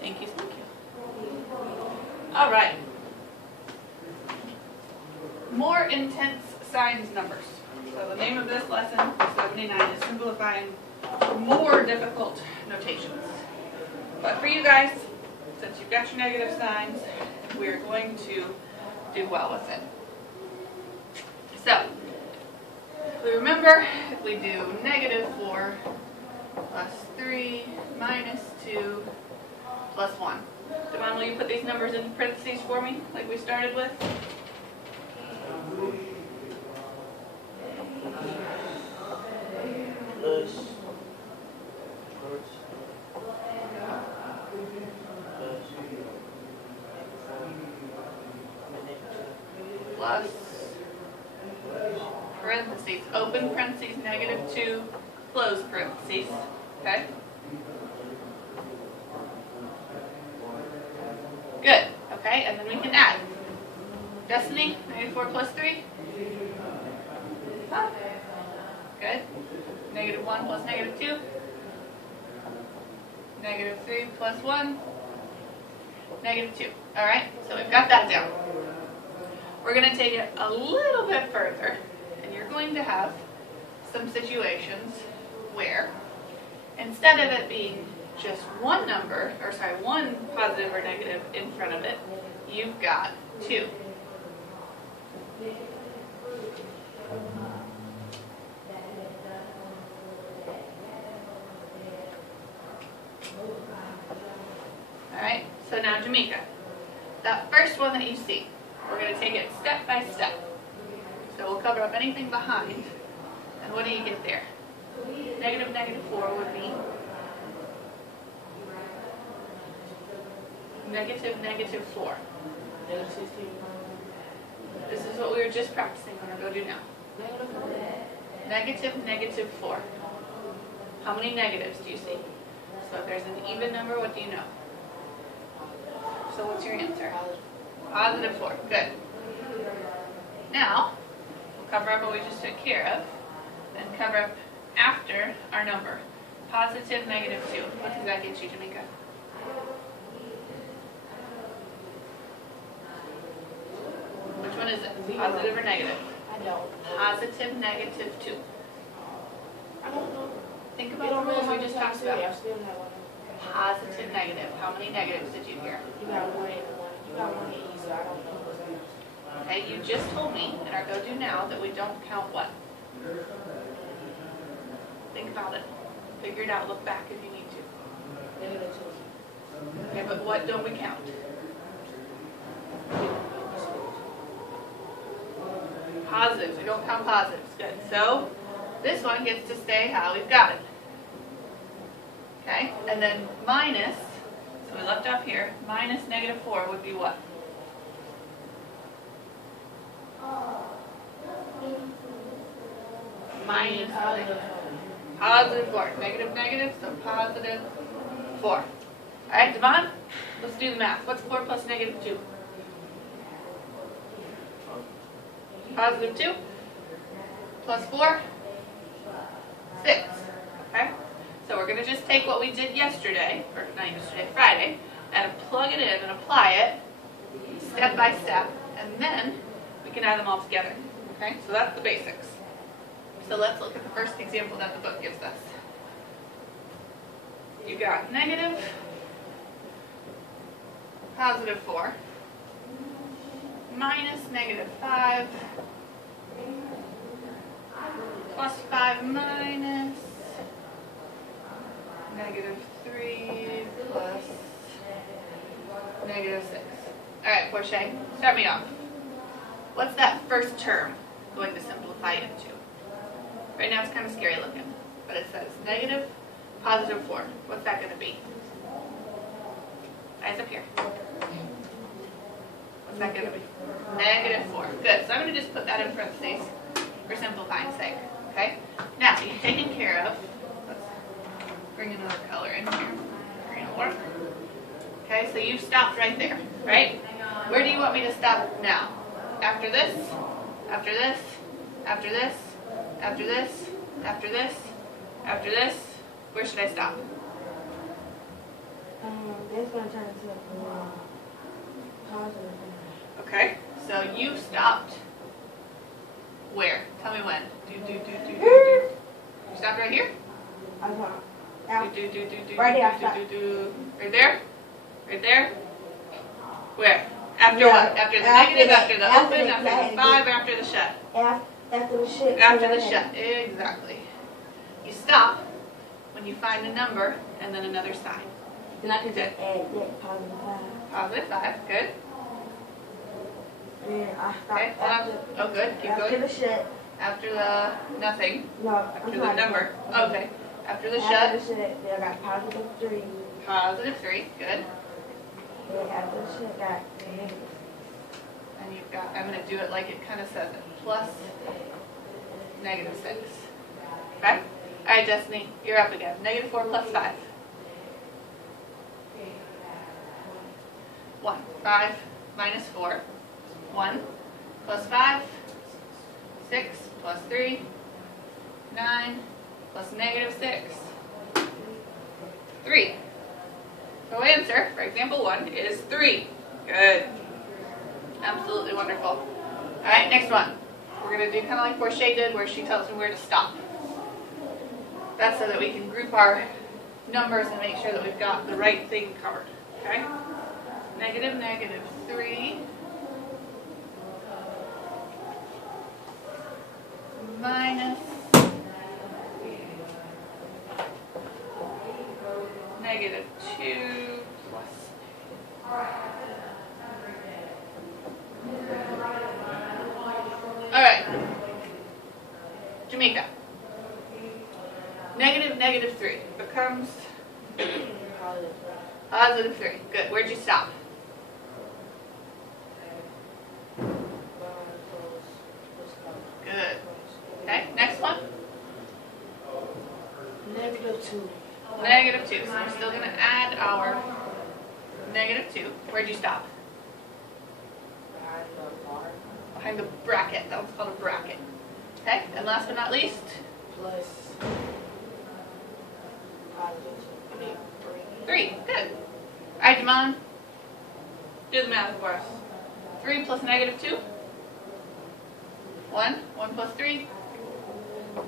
Thank you, thank you. All right. More intense signs numbers. So the name of this lesson, 79, is simplifying more difficult notations. But for you guys, since you've got your negative signs, we're going to do well with it. So, if we remember, if we do -4 plus 3 minus 2 plus 1. Devon, will you put these numbers into parentheses for me, like we started with? Plus parentheses, open parentheses, -2, close parentheses, okay? Good, okay, and then we can add. Destiny, -4 plus 3? Huh? Good. -1 plus -2? -3 plus 1? -2. Alright, so we've got that down. We're going to take it a little bit further, and you're going to have some situations where instead of it being just one number, or sorry, one positive or negative in front of it, you've got 2. Alright, so now Jamaica. That first one that you see, we're going to take it step by step. So we'll cover up anything behind. And what do you get there? -4 would be -4. This is what we were just practicing. I'm going to go do now. -4. How many negatives do you see? So if there's an even number, what do you know? So what's your answer? +4. Good. Now, we'll cover up what we just took care of, and cover up after our number. Positive -2. What does that get you, Jamaica? Which one is it? Positive or negative? I don't. Positive -2. I don't know. Think about the rules we just talked about. I still have one. Positive, negative. How many negatives did you hear? You got one and one. You got one and E, so I don't know what's next. Okay, you just told me in our go-do now that we don't count what? Think about it. Figure it out. Look back if you need to. -2. Okay, but what don't we count? Positives. We don't count positives. Good. So this one gets to stay how we've got it. Okay, and then minus, so we left off here, minus -4 would be what? Minus +4. Negative, so +4. All right, Devon, let's do the math. What's 4 plus -2? +2 plus 4, 6. Okay, so we're going to just take what we did yesterday, or not yesterday, Friday, and plug it in and apply it step by step, and then we can add them all together. Okay, so that's the basics. So let's look at the first example that the book gives us. You got negative, +4, minus -5, +5 minus -3 plus -6. All right, Portia, start me off. What's that first term going to simplify into? Right now it's kind of scary looking, but it says negative, +4. What's that going to be? Eyes up here. What's that going to be? -4. Good. So I'm going to just put that in parentheses for simplifying sake. Okay? Now, you've taken care of, let's bring another color in here. Green will work. Okay, so you've stopped right there, right? Where do you want me to stop now? After this? After this? After this? After this? After this? After this? Where should I stop? That's gonna turn into positive. Okay, so you stopped where? Tell me when. You stopped right here? I thought. Right there? Right there? Where? After Yeah, what? After the after negative, that, after the after open, the- after the 5, after the shut. After the shut. After the shut, exactly. You stop when you find a number and then another sign. Then I can just add that positive 5. Positive 5, good. Then I stop Okay, hold on. after, Oh, good, keep after going. the shut. After the nothing, No, after the number. Okay, after the After shut, the shut, then I got positive 3. positive 3, good. Then after the shut, got negative. And you've got, I'm going to do it like it kind of says it, plus negative 6. Okay? All right, Destiny, you're up again. Negative 4 plus 5. 1. 5 minus 4. 1 plus 5. 6 plus 3. 9 plus negative 6. 3. So answer, for example 1, is 3. Good. Absolutely wonderful. All right, next one. We're going to do kind of like Portia did, where she tells me where to stop. That's so that we can group our numbers and make sure that we've got the right thing covered. Okay? Negative, negative 3. Minus negative 2 plus. All right. Jamaica. Negative, negative 3 becomes positive 3. Good. Where'd you stop? Good. Okay, next one. Negative 2. Negative 2. So we're still going to add our negative 2. Where'd you stop? Behind the bracket. That one's called a bracket. Okay, and last but not least, Plus positive 3. Good. All right, Damon. Do the math for us. 3 plus negative 2. 1. 1 plus 3.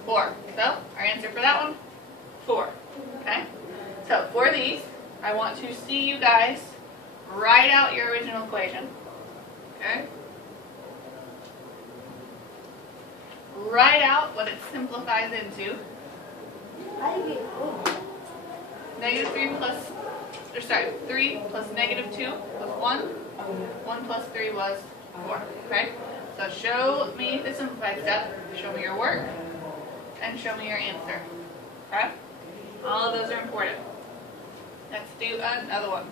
4. So, our answer for that one, 4. Okay? So, for these, I want to see you guys write out your original equation. Okay? Write out what it simplifies into. How do you get 4? Negative 3 plus, 3 plus negative 2 was 1. 1 plus 3 was 4. Okay? So show me the simplified step, show me your work, and show me your answer. Okay? All of those are important. Let's do another one.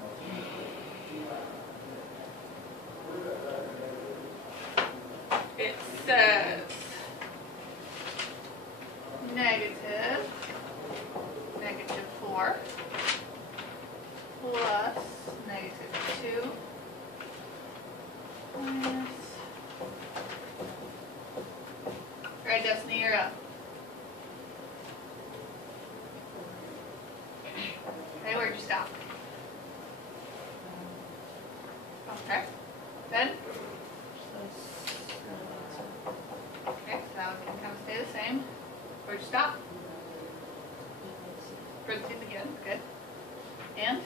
It says negative 4 plus negative 2 minus. All right, Destiny, you're up. Okay, where'd you stop? Okay. Then? Okay, so it can kind of stay the same. Where'd you stop? Parentheses again. Good. And?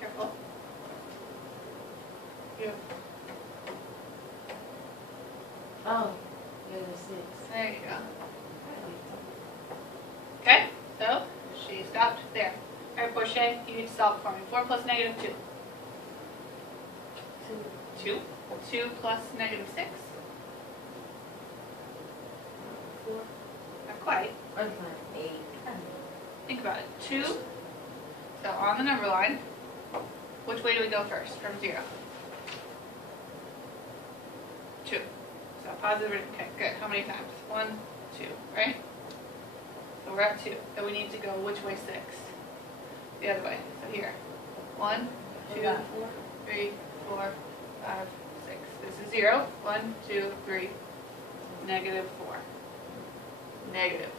Careful. You. Oh, negative 6. There you go. Okay, so she stopped there. All right, Portia, you need to solve for me. 4 plus negative 2. 2. 2 plus negative 6. 4. Not quite. 8. Think about it. 2. So on the number line, which way do we go first from 0? 2. So positive, okay, good. How many times? 1, 2, right? So we're at 2. So we need to go which way 6? The other way. So here. 1, 2, 3, 4, 5, 6. This is 0. 1, 2, 3, Negative 4. Negative.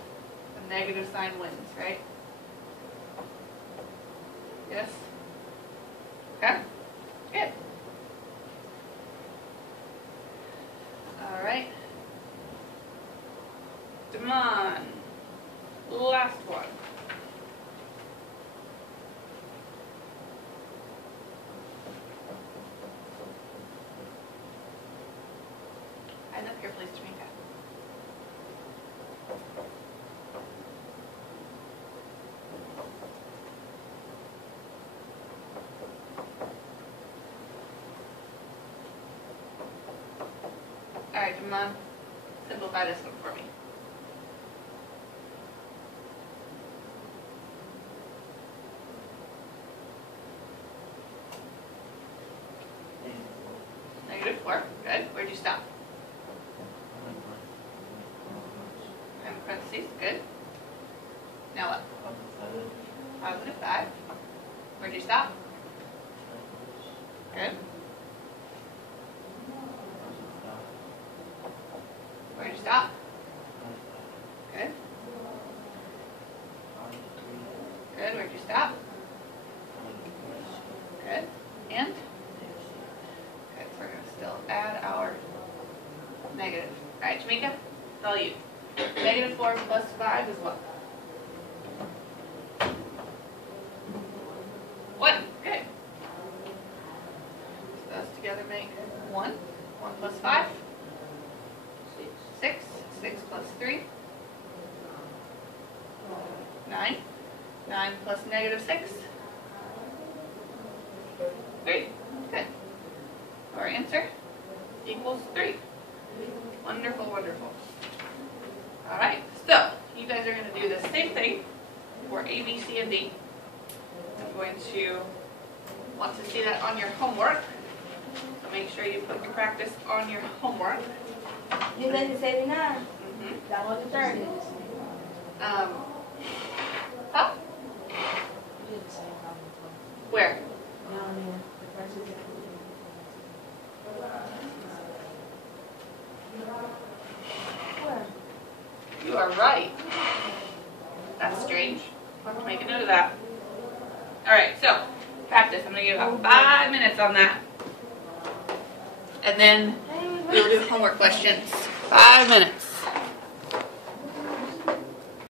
The negative sign wins, right? Yes? Okay? Good. Alright. Come on. Last one. Eyes up here, please, Tamika. Alright, come on. Simplify this one for me. Negative 4. Good. Where'd you stop? In parentheses. Good. Now what? Positive 5. Where'd you stop? Good. Where'd you stop? Good. Good. Where'd you stop? Good. And? Good. So we're going to still add our negative. Alright, Tamika, it's all you. Negative 4 plus 5 is what? What? Good. So those together make 1. 1 plus 5? 6. 6 plus 3? 9. 9 plus negative 6? 3. Good. Our answer equals 3. Wonderful, wonderful. Alright, so you guys are going to do the same thing for A, B, C, and D. I'm going to want to see that on your homework. So make sure you put your practice on your homework. You did the 79. Mm-hmm. That was the 30. Huh? You did the same. Where? Down there. The first is where? You are right. That's strange. I'll have to make a note of that. Alright, so practice. I'm going to give about 5 minutes on that. And then we'll do homework questions. 5 minutes.